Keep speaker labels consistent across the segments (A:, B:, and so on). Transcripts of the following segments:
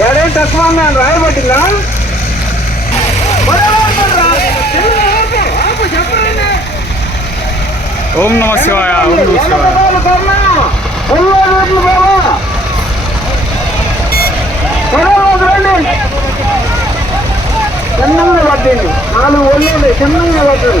A: எடையும் டச் வாங்க ராயப்பட்டிங்களா ஓம் நம சிவாயா ஓம் நம சிவாயா. చెన్నై వాటర్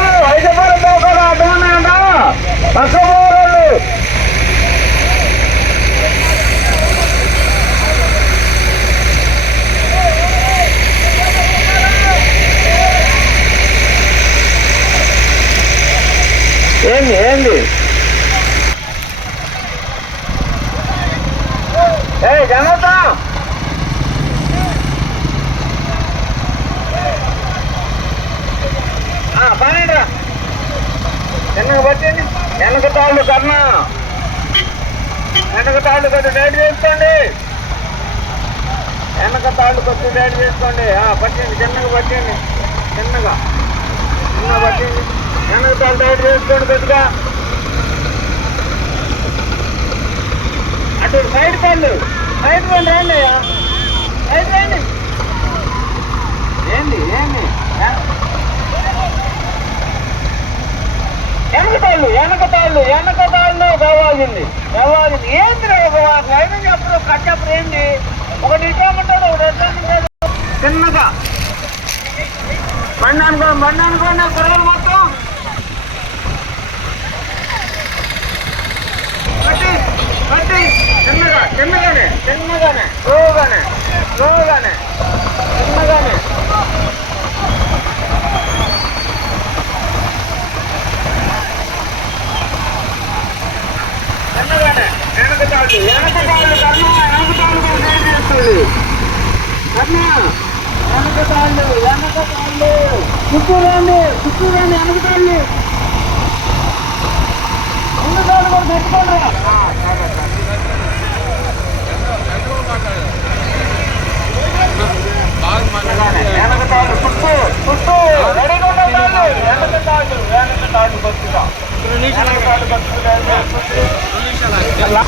A: ఏంది ఏంది? ఏ జనత! పన్నెండురా వెనక పట్టండి. వెనక తాళ్ళు కర్ణ వెనక తాళ్ళు కొద్ది డైట్ చేసుకోండి. వెనక తాళ్ళు కొద్ది డైట్ చేసుకోండి. ఆ, పట్టండి. చిన్నగా పట్టండి. చిన్నగా. చిన్నగా పట్టండి. వెనక తాళ్ళు చేసుకోండి కొద్దిగా. అటు సైడ్ పళ్ళు సైడ్ పళ్ళు రండి అయ్యా. సైడ్ రండి. ఏంది ఏంది? వెనక తాళ్ళు వెనక తాళ్ళు వెనక తాళ్ళు కావాల్సింది కావాల్సింది ఏంది లైన్ చెప్పరు కట్ చెప్పరు ఏంది? ఒకటి ఇచ్చామంటాడు ఒకటి ఎట్లా చిన్నగా. బండి అనుకో బండి అనుకోండి కుర్రలు మొత్తం చిన్నగానే చిన్నగానే స్లోగానే స్లోగానే చిన్నగానే చిన్నగానే వెనక వెనక కర్మ వెనక కూడా చేస్తుంది? కర్మ వెనక తాళ్ళు వెనక తాళ్ళు చుట్టూ ముందు కూడా పెట్టుకోండి వెనక తాళ్ళు చుట్టూ చుట్టూ రెడీగా ఉన్న తాళ్ళు వెనక తాళ్ళు వెనక తాళ్ళు కొద్దిగా వెనక తాళ్ళు కొద్దిగా అలా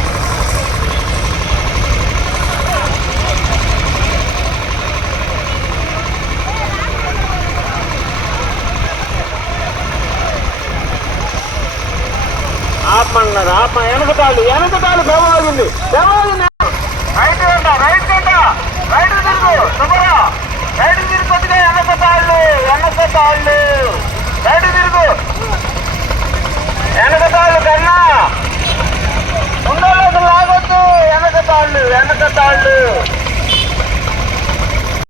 A: ఆపమన్నారు ఆప వెనకటాలు వెనకటాలు బెవాగింది బెవాగింది రైట్ అంట రైట్ అంట రైట్ తిరుగు సుబ్బరా